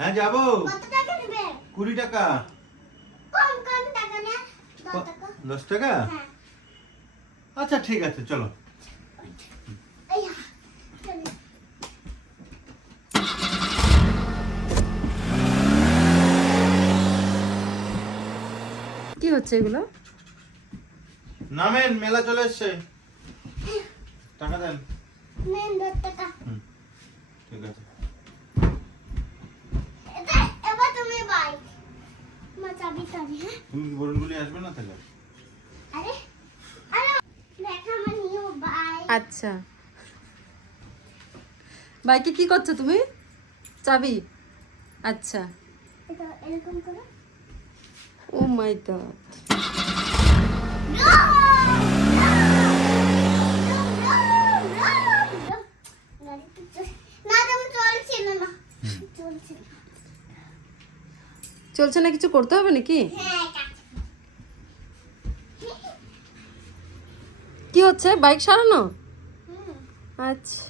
হ্যাঁ যাবো। কত টাকা নেবে? 20 টাকা। কম টাকা না, 10 টাকা। 10 টাকা? হ্যাঁ। আচ্ছা ঠিক আছে চলো। আইয়া, চলো। কি হচ্ছে এগুলো? নামেন, মেলা চলে এসছে। টাকা দেন। নেন 10 টাকা। ঠিক আছে। এবার তুমি বাইক। মা চাবি চাবি, হ্যাঁ? তুমি বরুণগুলি আসবে না তাহলে? আরে আরে দেখা আমার নিউ বাইক। আচ্ছা, বাইকে কি করছো তুমি? চাবি? আচ্ছা। এটা এরকম করো। ও মাই গড। চলছে না, কিছু করতে হবে নাকি? কি হচ্ছে, বাইক সারানো? আচ্ছা,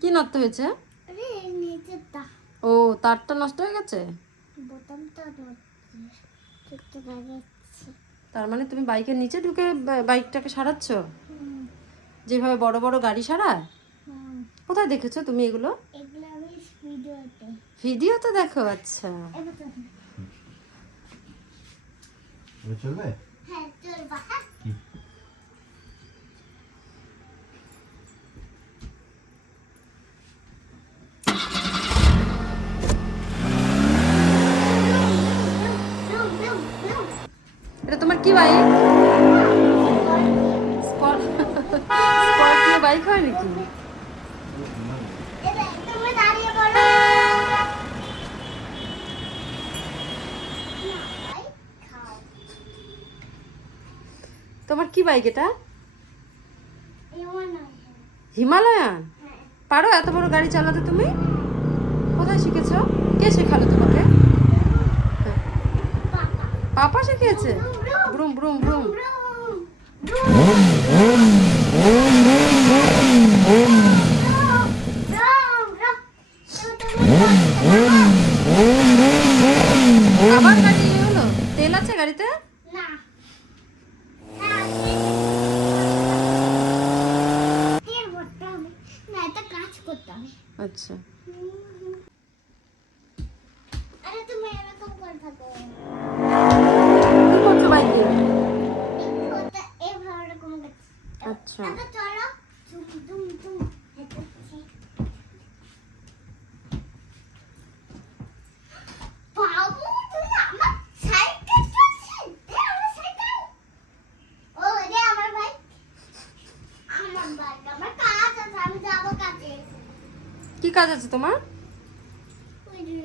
কি নষ্ট হয়েছে? ও, তারটা নষ্ট হয়ে গেছে। তার মানে তুমি বাইকের নিচে ঢুকে বাইকটাকে সারাচ্ছ, যেভাবে বড় বড় গাড়ি সারায়? কোথায় দেখেছো তুমি এগুলো? ভিডিওতে দেখো? আচ্ছা। চলবে? হ্যাঁ চলবা। এটা তোমার কি বাইক? স্করপিও বাইক হয় নাকি? তুমি দাঁড়িয়ে বলো। তোমার কি বাইক এটা? হিমালয়ান? পারো এত বড় গাড়ি চালাতে তুমি? কোথায় শিখেছো? কে শেখালো তোমাকে? পাপা শিখিয়েছে? ব্রুম ব্রুম ব্রুম। আবার গাড়ি ইয়ে হলো? তেল আছে গাড়িতে? না। তেল ভরতে হবে না, এটা কাজ করতে হবে। আচ্ছা। আরে তুমি এরকম করে থাকো। কি করছো বাইকে? ওটা এভাবে এরকম করছে। আচ্ছা। আচ্ছা চলো। জুম জুম জুম হেঁটেছি। বাবু তুমি আমার সাইকেল চালাচ্ছেন? দে আমার সাইকেল। ও দে আমার বাইক। আমার বাইক, আমার কাজ আছে, আমি যাবো কাজে। কি কাজ আছে তোমার? ওই যে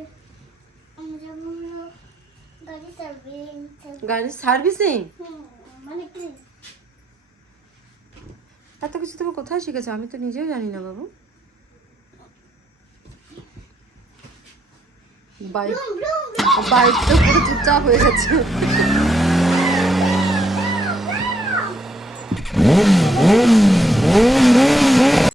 আমি যাবো হলো গাড়ি সার্ভিসিং। গাড়ির সার্ভিসিং? মানে কি? এত কিছু তুমি কোথায় শিখেছো? আমি তো নিজেও জানি না বাবু। বাইক, বাইক তো পুরো চুপচাপ হয়ে গেছে।